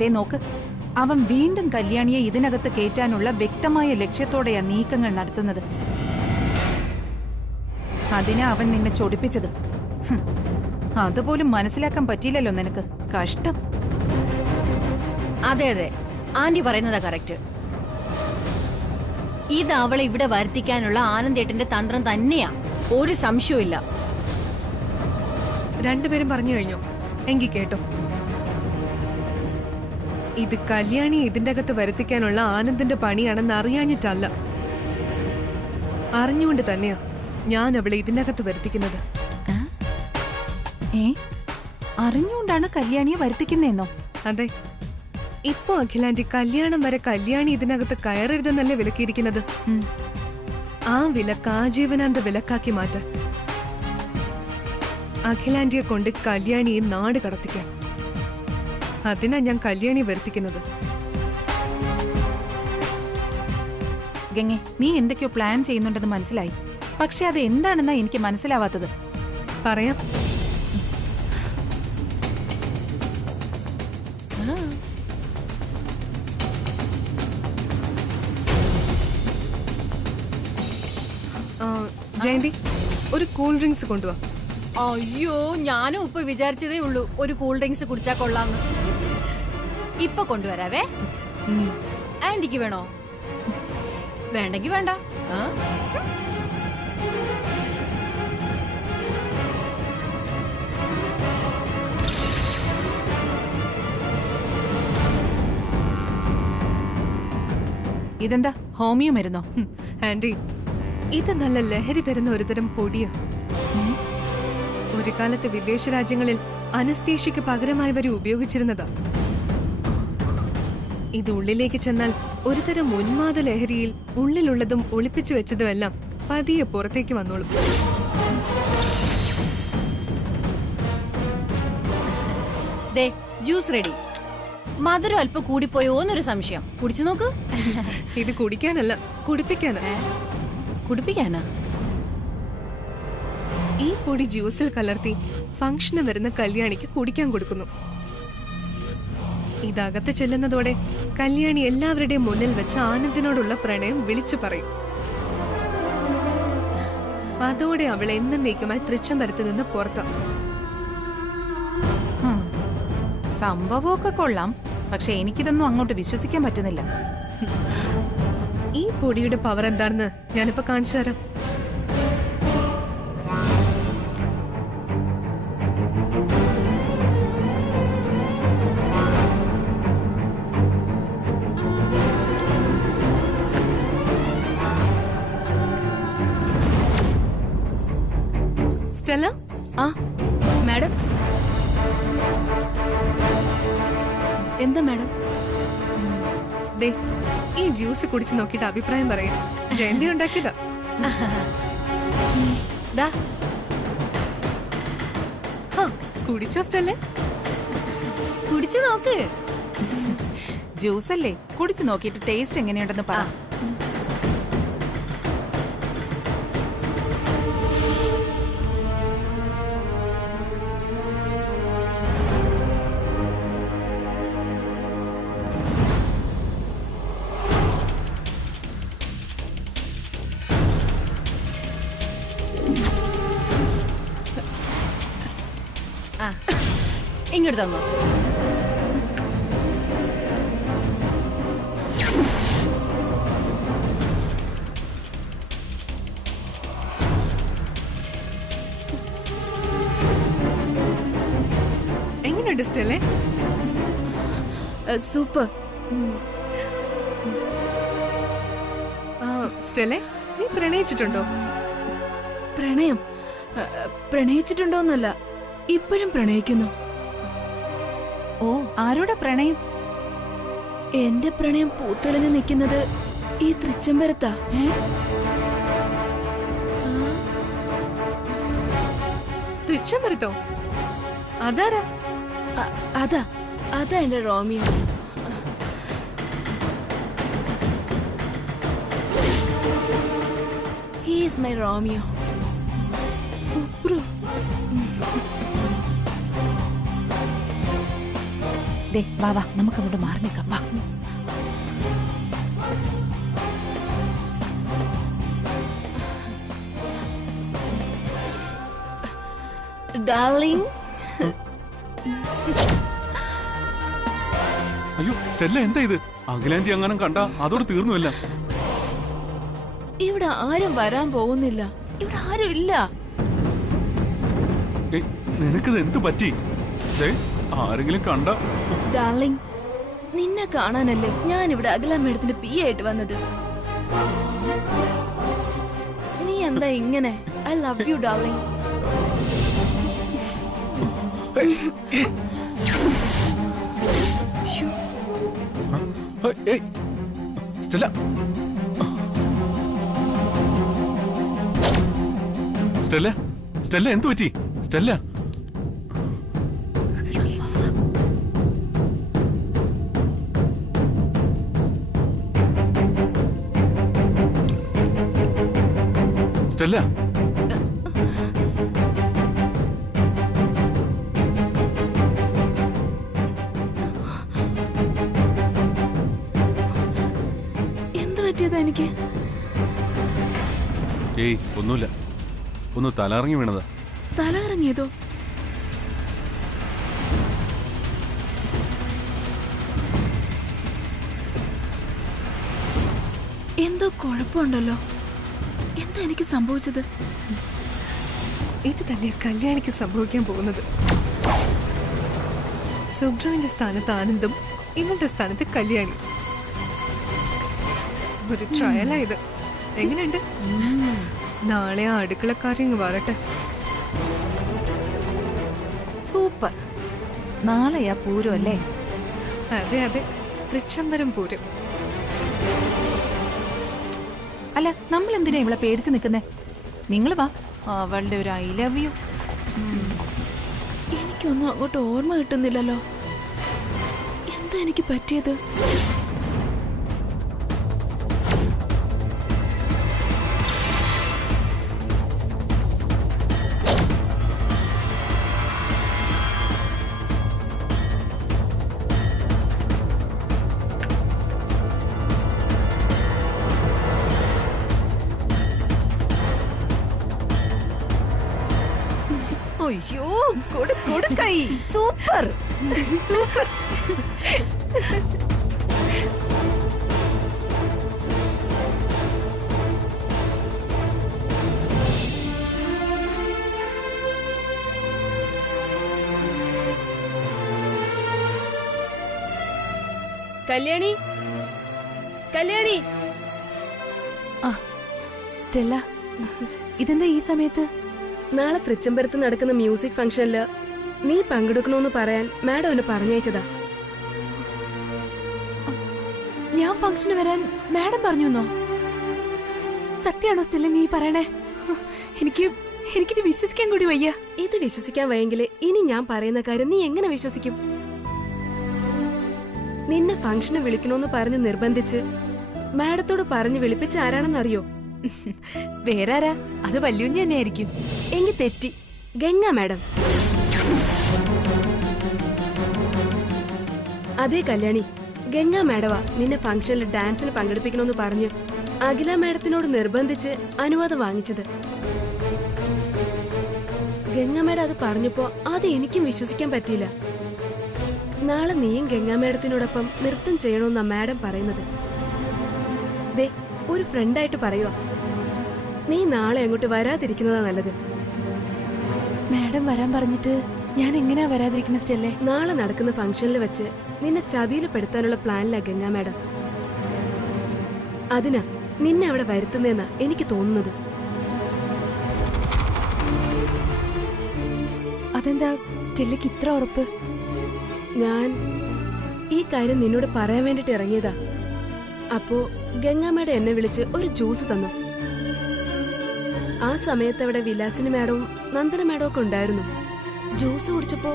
ദേ നോക്ക്, അവൻ വീണ്ടും കല്യാണിയെ ഇതിനകത്ത് കയറ്റാനുള്ള വ്യക്തമായ ലക്ഷ്യത്തോടെയാ നീക്കങ്ങൾ നടത്തുന്നത്. അതിനാ അവൻ നിന്നെ ചൊടിപ്പിച്ചത്. അതുപോലും മനസ്സിലാക്കാൻ പറ്റിയില്ലല്ലോ നിനക്ക്. കഷ്ടം. അതെ അതെ, ആന്റി പറയുന്നതാ കറക്റ്റ്. ഇത് അവളെ ഇവിടെ വരുത്തിക്കാനുള്ള ആനന്ദേട്ടന്റെ തന്ത്രം തന്നെയാ, ഒരു സംശയവും. രണ്ടുപേരും പറഞ്ഞു കഴിഞ്ഞു. എങ്കി കേട്ടോ, ഇത് കല്യാണി ഇതിന്റെ അകത്ത് വരുത്തിക്കാനുള്ള ആനന്ദിന്റെ പണിയാണെന്ന് അറിയാഞ്ഞിട്ടല്ല, അറിഞ്ഞുകൊണ്ട് തന്നെയാ ഞാൻ അവളെ ഇതിന്റെ അകത്ത് വരുത്തിക്കുന്നത്. അറിഞ്ഞുകൊണ്ടാണ് കല്യാണിയെ വരുത്തിക്കുന്നേന്നോ? അതെ. ഇപ്പൊ അഖിലാന്റി കല്യാണം വരെ കല്യാണി ഇതിനകത്ത് കയറരുതെന്നല്ലേ വിലക്കിയിരിക്കുന്നത്. ആ വിലക്ക് ആജീവനാന്ത വിലക്കാക്കി മാറ്റാൻ, അഖിലാന്റിയെ കൊണ്ട് കല്യാണിയെ നാട് കടത്തിക്കാൻ, അതിനാ ഞാൻ കല്യാണിയെ വരുത്തിക്കുന്നത്. ഗംഗെ, നീ എന്തൊക്കെയോ പ്ലാൻ ചെയ്യുന്നുണ്ടെന്ന് മനസ്സിലായി. പക്ഷെ അത് എന്താണെന്നാ എനിക്ക് മനസ്സിലാവാത്തത്. പറയാം. ജയന്തി, ഒരു കൂൾ ഡ്രിങ്ക്സ് കൊണ്ടുവാ. അയ്യോ, ഞാനും ഇപ്പൊ വിചാരിച്ചതേ ഉള്ളൂ ഒരു കൂൾ ഡ്രിങ്ക്സ് കുടിച്ചാ കൊള്ളാന്ന്. ഇപ്പൊ കൊണ്ടുവരാവേ. ആന്റിക്ക് വേണോ? വേണ്ടെങ്കി വേണ്ട. ഇതെന്താ, ഹോമിയോ മരുന്നോ? ആന്റി, ഇത് നല്ല ലഹരി തരുന്ന ഒരുതരം പൊടിയാ. ഒരു കാലത്ത് വിദേശ രാജ്യങ്ങളിൽ അനസ്തേഷ്യക്ക് പകരമായി വരെ ഉപയോഗിച്ചിരുന്നതാ. ഇത് ഉള്ളിലേക്ക് ചെന്നാൽ ഒരുതരം ഉന്മാദ ലഹരിയിൽ ഉള്ളിലുള്ളതും ഒളിപ്പിച്ചു വെച്ചതുമെല്ലാം പതിയെ പുറത്തേക്ക് വന്നോളും. ദേ, ജ്യൂസ് റെഡി. മധുരം അല്പം കൂടിപ്പോയോന്നൊരു സംശയം. കുടിച്ചു നോക്ക്. ഇത് കുടിക്കാനല്ല, കുടിപ്പിക്കാനാ. കുടിപ്പിക്കാനാ? ഈ പൊടി ജ്യൂസിൽ കലർത്തി ഫംഗ്ഷന് വരുന്ന കല്യാണിക്ക് കുടിക്കാൻ കൊടുക്കുന്നു. ഇതകത്ത് ചെല്ലുന്നതോടെ കല്യാണി എല്ലാവരുടെയും മുന്നിൽ വെച്ച് ആനന്ദിനോടുള്ള പ്രണയം വിളിച്ചു പറയും. അതോടെ അവൾ എന്നേക്കുമായി തൃച്ചംബരത്ത് നിന്ന് പുറത്താ. സംഭവമൊക്കെ കൊള്ളാം, പക്ഷെ എനിക്കിതൊന്നും അങ്ങോട്ട് വിശ്വസിക്കാൻ പറ്റുന്നില്ല. ഈ പൊടിയുടെ പവർ എന്താണെന്ന് ഞാനിപ്പോ കാണിച്ചു തരാം. സ്റ്റെല്ല. ആ മാഡം. എന്താ മാഡം? ദേ, ഈ ജ്യൂസ് കുടിച്ചു നോക്കിയിട്ട് അഭിപ്രായം പറയാം. ജയന്തി ഉണ്ടാക്കിയതാ. കുടിച്ചോ സ്റ്റെല്ലേ? കുടിച്ചു നോക്ക്. ജ്യൂസ് അല്ലേ, കുടിച്ചു നോക്കിയിട്ട് ടേസ്റ്റ് എങ്ങനെയുണ്ടെന്ന് പറ. ഇങ്ങോട്ട് തന്നോ. എങ്ങനെയുണ്ട് സ്റ്റെല്ലേ? സൂപ്പർ. സ്റ്റെല്ലേ, നീ പ്രണയിച്ചിട്ടുണ്ടോ? പ്രണയിച്ചിട്ടുണ്ടോന്നല്ല, ഇപ്പോഴും പ്രണയിക്കുന്നു. ഓ, ആരോടാ പ്രണയം? എന്റെ പ്രണയം പൂത്തുലഞ്ഞു നിൽക്കുന്നത് ഈ തൃച്ചംബരത്താ. തൃച്ചംബരത്തോ? അതാരാ? അതാ എന്റെ Romeo. He is my Romeo. Supru. ദേ വാ വാ നമുക്ക് അങ്ങോട്ട് മാറി നിൽക്കാം വാ. ഡാർലിംഗ്, അയ്യോ സ്റ്റെല്ല എന്താ ഇത്? അഖിലാന്റി അങ്ങനെ കണ്ട അതോട് തീർന്നുവല്ല. ഇവിടെ ആരും വരാൻ പോകുന്നില്ല. ഇവിടെ ആരും ഇല്ല. നിനക്കിത് എന്ത് പറ്റി? ആരെങ്കിലും കണ്ട? ഡാർലിംഗ്, നിന്നെ കാണാനല്ലേ ഞാൻ ഇവിടെ അഖില മേഡത്തിന്റെ പി ആയിട്ട് വന്നത്. നീ എന്താ ഇങ്ങനെ? I love you darling. Stella, Stella, Stella എന്തു പറ്റി? സ്റ്റെല്ല, സ്റ്റെല്ല, എന്ത് പറ്റിയതാ എനിക്ക്? ഏയ് ഒന്നുമില്ല, ഒന്ന് തലറങ്ങി വീണതാ. തല ഇറങ്ങിയതോ? എന്തോ കുഴപ്പമുണ്ടല്ലോ. എന്താ എനിക്ക് സംഭവിച്ചത്? ഇത് തന്നെ കല്യാണിക്ക് സംഭവിക്കാൻ പോകുന്നത്. സുബ്രുവിന്റെ സ്ഥാനത്ത് ആനന്ദും ഇവളുടെ സ്ഥാനത്ത് കല്യാണി. ഒരു ട്രയലായത്. എങ്ങനെയുണ്ട്? നാളെ ആ അടുക്കളക്കാരിങ് വരട്ടെ. സൂപ്പർ. നാളെയാ പൂരം അല്ലേ? അതെ അതെ, തൃച്ചംബരം പൂരം. അല്ല നമ്മൾ എന്തിനാ ഇവളെ പേടിച്ച് നിൽക്കുന്നേ? നിങ്ങൾ വാ, അവളുടെ ഒരു ഐ ലവ് യു. എനിക്കൊന്നും അങ്ങോട്ട് ഓർമ്മ കിട്ടുന്നില്ലല്ലോ. എന്താ എനിക്ക് പറ്റിയത്? അയ്യോ കൊടുക്കൈ. Super super. Kalyani, Kalyani. Stella, ഇതെന്താ ഈ സമയത്ത്? നാളെ തൃച്ചംബരത്ത് നടക്കുന്ന മ്യൂസിക് ഫംഗ്ഷനില് നീ പങ്കെടുക്കണമെന്ന് പറയാൻ മാഡം എന്നെ പറഞ്ഞയച്ചതാ. ഞാൻ ഫംഗ്ഷന് വരാൻ മാഡം പറഞ്ഞോ? സത്യാണോ സ്റ്റെല്ല നീ പറയണേ? എനിക്കിത് വിശ്വസിക്കാൻ കൂടി വയ്യ. ഇത് വിശ്വസിക്കാൻ വയ്യെങ്കില് ഇനി ഞാൻ പറയുന്ന കാര്യം നീ എങ്ങനെ വിശ്വസിക്കും? നിന്നെ ഫംഗ്ഷന് വിളിക്കണമെന്ന് പറഞ്ഞ് നിർബന്ധിച്ച് മാഡത്തോട് പറഞ്ഞു വിളിപ്പിച്ച ആരാണെന്നറിയോ? വേറെ ആരാ? അത് വല്യുഞ്ഞി തന്നെയായിരിക്കും. എങ്കിൽ തെറ്റി. ഗംഗ മാഡം. അതേ കല്യാണി, ഗംഗ മാഡവാ നിന്നെ ഫംഗ്ഷനിൽ ഡാൻസിന് പങ്കെടുപ്പിക്കണമെന്ന് പറഞ്ഞ് അഖില മാഡത്തിനോട് നിർബന്ധിച്ച് അനുവാദം വാങ്ങിച്ചത്. ഗംഗ മാഡം അത് പറഞ്ഞപ്പോ അത് എനിക്കും വിശ്വസിക്കാൻ പറ്റിയില്ല. നാളെ നീയും ഗംഗ മാഡത്തിനോടൊപ്പം നൃത്തം ചെയ്യണമെന്നാ മാഡം പറയുന്നത്. ദേ, ഒരു ഫ്രണ്ടായിട്ട് പറയുക, നീ നാളെ അങ്ങോട്ട് വരാതിരിക്കുന്നതാ നല്ലത്. മാഡം വരാൻ പറഞ്ഞിട്ട് ഞാൻ എങ്ങനെയാ വരാതിരിക്കണ സ്റ്റെല്ലേ? നാളെ നടക്കുന്ന ഫംഗ്ഷനിൽ വെച്ച് നിന്നെ ചതിയിൽ പെടുത്താനുള്ള പ്ലാനിലാ ഗംഗ മാഡം. അതിനാ നിന്നെ അവിടെ വരുത്തുന്നതെന്നാ എനിക്ക് തോന്നുന്നത്. അതെന്താ സ്റ്റെല്ലയ്ക്ക് ഇത്ര ഉറപ്പ്? ഞാൻ ഈ കാര്യം നിന്നോട് പറയാൻ വേണ്ടിട്ട് ഇറങ്ങിയതാ. അപ്പോ ഗംഗ മാഡം എന്നെ വിളിച്ച് ഒരു ജ്യൂസ് തന്നു. ആ സമയത്ത് അവിടെ വിലാസിനി മാഡവും നന്ദന മാഡവും ഒക്കെ ഉണ്ടായിരുന്നു. ജ്യൂസ് കുടിച്ചപ്പോ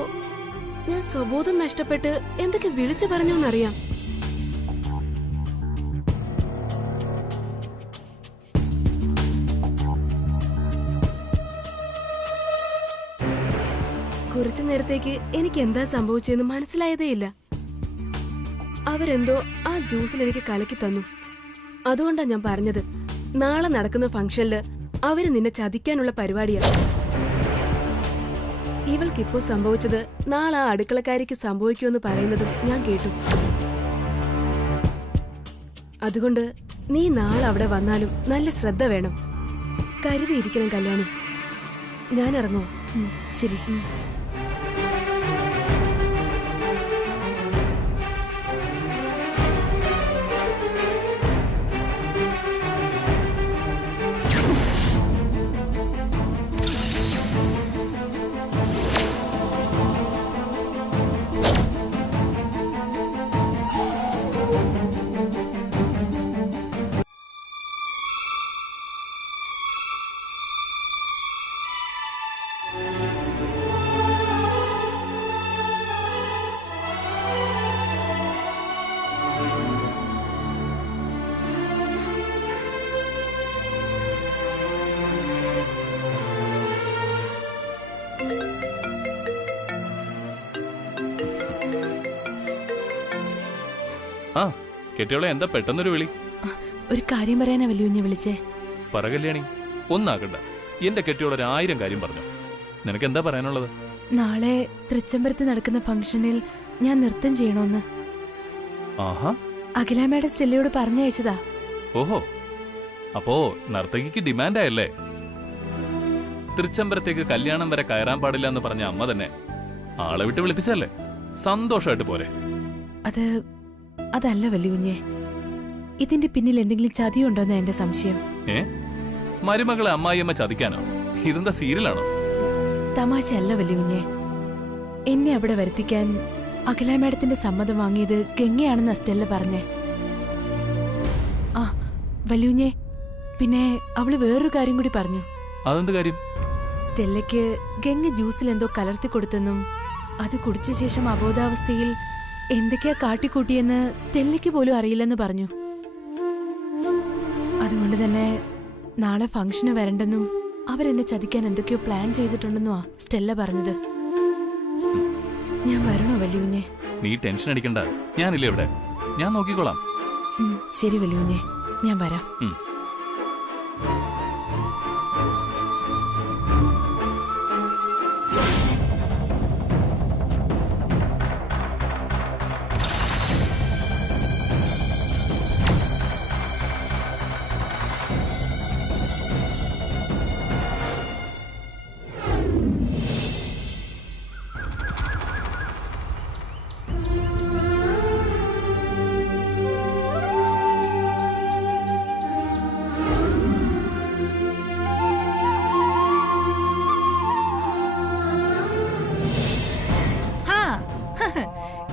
ഞാൻ സ്വബോധം നഷ്ടപ്പെട്ട് എന്തൊക്കെ വിളിച്ചു പറഞ്ഞോന്നറിയാം. കുറച്ചു നേരത്തേക്ക് എനിക്ക് എന്താ സംഭവിച്ചെന്ന് മനസ്സിലായതേയില്ല. അവരെന്തോ ആ ജ്യൂസിൽ എനിക്ക് കലക്കി തന്നു. അതുകൊണ്ടാ ഞാൻ പറഞ്ഞത്, നാളെ നടക്കുന്ന ഫംഗ്ഷനില് അവര് നിന്നെ ചതിക്കാനുള്ള പരിപാടിയാ. ഇവൾക്കിപ്പോ സംഭവിച്ചത് നാളെ ആ അടുക്കളക്കാരിക്ക് സംഭവിക്കുമെന്ന് പറയുന്നതും ഞാൻ കേട്ടു. അതുകൊണ്ട് നീ നാളെ അവിടെ വന്നാലും നല്ല ശ്രദ്ധ വേണം. കരുതിയിരിക്കണം കല്യാണി. ഞാൻ ഇറങ്ങുമോ? ശരി. ആ കെട്ടിയോളെ എന്താ പെട്ടെന്നൊരു വിളി? ഒരു കാര്യം പറയാനാ വല്യുഞ്ഞെ വിളിച്ചേ. പറ കല്യാണി, ഒന്നാകണ്ട. എന്റെ കെട്ടിയോൾ 1000 കാര്യം പറഞ്ഞു. നിനക്ക് എന്താ പറയാനുള്ളത്? നാളെ തൃച്ചംബരത്ത് നടക്കുന്ന ഫംഗ്ഷനിൽ ഞാൻ നൃത്തം ചെയ്യണമെന്ന്. ആഹാ, അഖിലാമ്മയുടെ സ്റ്റെല്ലയോട് പറഞ്ഞയച്ചതാ. ഓഹോ, അപ്പോ നർത്തകിക്ക് ഡിമാൻഡായല്ലേ? തൃച്ചംബരത്തേക്ക് കല്യാണം വരെ കയറാൻ പാടില്ല എന്ന് പറഞ്ഞ അമ്മ തന്നെ ആളെ വിട്ട് വിളിപ്പിച്ചല്ലേ? സന്തോഷമായിട്ട് പോരെ? അതല്ല വല്യുഞ്ഞെ, ഇതിന്റെ പിന്നിൽ എന്തെങ്കിലും ചതിയുണ്ടോന്ന് എന്റെ സംശയം. മരുമകളെ അമ്മായിയമ്മ ചതിക്കാനോ? ഇതെന്താ സീരിയലാണോ? തമാശയല്ല വല്യുഞ്ഞെ. എന്നെ അവിടെ വരുത്തിക്കാൻ അഖില മാഡത്തിന്റെ സമ്മതം വാങ്ങിയത് ഗംഗയാണെന്ന് സ്റ്റെല്ല പറഞ്ഞേ. ആ വല്യുഞ്ഞെ, പിന്നെ അവള് വേറൊരു കാര്യം കൂടി പറഞ്ഞു. അതെന്ത് കാര്യം? സ്റ്റെല്ലയ്ക്ക് ഗംഗ ജ്യൂസിൽ എന്തോ കലർത്തി കൊടുത്തെന്നും അത് കുടിച്ച ശേഷം അബോധാവസ്ഥയിൽ എന്തൊക്കെയാ കാട്ടിക്കൂട്ടിയെന്ന് സ്റ്റെല്ലയ്ക്ക് പോലും അറിയില്ലെന്ന് പറഞ്ഞു. അതുകൊണ്ട് തന്നെ നാളെ ഫംഗ്ഷന് വരണ്ടെന്നും അവരെന്നെ ചതിക്കാൻ എന്തൊക്കെയോ പ്ലാൻ ചെയ്തിട്ടുണ്ടെന്നുവാ സ്റ്റെല്ല പറഞ്ഞത്. ഞാൻ വരണോ വല്യുഞ്ഞെ? നീ ടെൻഷൻ അടിക്കണ്ട, ഞാനില്ലേ ഇവിടെ, ഞാൻ നോക്കിക്കോളാം. ശരി വല്യുഞ്ഞെ, ഞാൻ വരാം.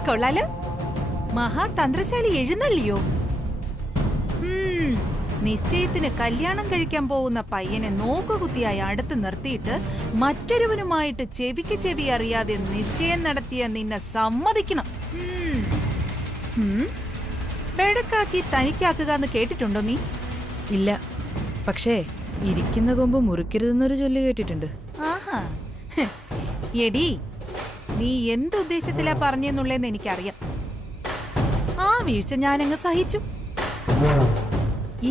കൊള്ളാലോ, മഹാതന്ത്രശാലി എഴുന്നള്ളിയോ? നിശ്ചയത്തിന് കല്യാണം കഴിക്കാൻ പോകുന്ന പയ്യനെ നോക്കുകുത്തിയായി അടുത്ത് നിർത്തിയിട്ട് മറ്റൊരുവനുമായിട്ട് ചെവിക്ക് ചെവി അറിയാതെ നിശ്ചയം നടത്തിയ നിന്നെ സമ്മതിക്കണം. ബെടക്കാക്കി തനിക്കാക്കുക എന്ന് കേട്ടിട്ടുണ്ടോ നീ? ഇല്ല, പക്ഷേ ഇരിക്കുന്ന കൊമ്പ് മുറിക്കരുതെന്നൊരു ചൊല്ല് കേട്ടിട്ടുണ്ട്. ആഹാ, എടി, നീ എന്തുദ്ദേശത്തിലാ പറഞ്ഞെന്നുള്ളതെന്ന് എനിക്കറിയാം. ആ വീഴ്ച ഞാനങ്ങ് സഹിച്ചു.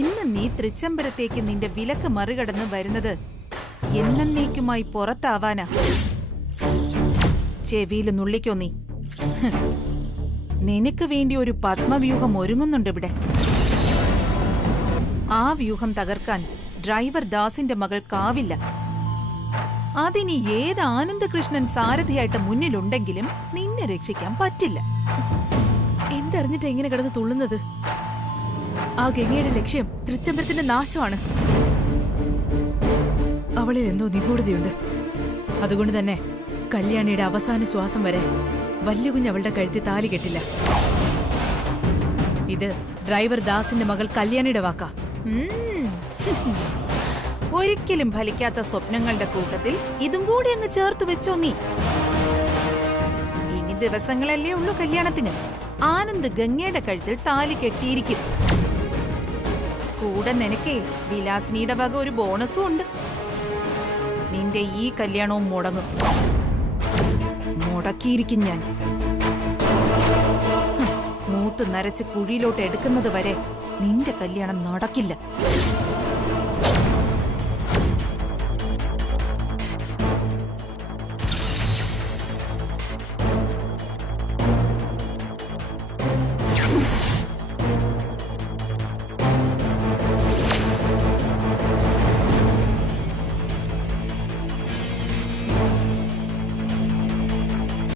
ഇന്ന് നീ തൃച്ചംബരത്തേക്ക് നിന്റെ വിലക്ക് മറികടന്ന് വരുന്നത് എന്നേക്കുമായി പുറത്താവാനാ. ചെവിയിൽ നുള്ളിക്കോ നീ. നിനക്ക് വേണ്ടി ഒരു പത്മവ്യൂഹം ഒരുങ്ങുന്നുണ്ട് ഇവിടെ. ആ വ്യൂഹം തകർക്കാൻ ഡ്രൈവർ ദാസിന്റെ മകൾക്കാവില്ല. അതിനി ഏത് ആനന്ദകൃഷ്ണൻ സാരഥിയായിട്ട് മുന്നിലുണ്ടെങ്കിലും നിന്നെ രക്ഷിക്കാൻ പറ്റില്ല. എന്തറിഞ്ഞിട്ട് എങ്ങനെ കിടന്ന് തുള്ളുന്നത്? ആ ഗംഗയുടെ ലക്ഷ്യം തൃച്ചംബരത്തിന്റെ നാശമാണ്. അവളിൽ എന്തോ നിഗൂഢതയുണ്ട്. അതുകൊണ്ട് തന്നെ കല്യാണിയുടെ അവസാന ശ്വാസം വരെ വല്യുകുഞ്ഞ് അവളുടെ കഴുത്തി താലി കെട്ടില്ല. ഇത് ഡ്രൈവർ ദാസിന്റെ മകൾ കല്യാണിയുടെ വാക്കാ. ഒരിക്കലും ഫലിക്കാത്ത സ്വപ്നങ്ങളുടെ കൂട്ടത്തിൽ ഇതും കൂടി അങ്ങ് ചേർത്ത് വെച്ചോ നീ. ഇനി ദിവസങ്ങളല്ലേ ഉള്ളൂ കല്യാണത്തിന്. ആനന്ദ് ഗംഗയുടെ കഴുത്തിൽ താലി കെട്ടിയിരിക്കും. കൂടെ നിനക്കേ വിലാസിനിയുടെ വക ഒരു ബോണസും ഉണ്ട്. നിന്റെ ഈ കല്യാണവും മുടങ്ങും. മുടക്കിയിരിക്കും ഞാൻ. തൂത്ത് നരച്ച് കുഴിയിലോട്ട് എടുക്കുന്നത് വരെ നിന്റെ കല്യാണം നടക്കില്ല.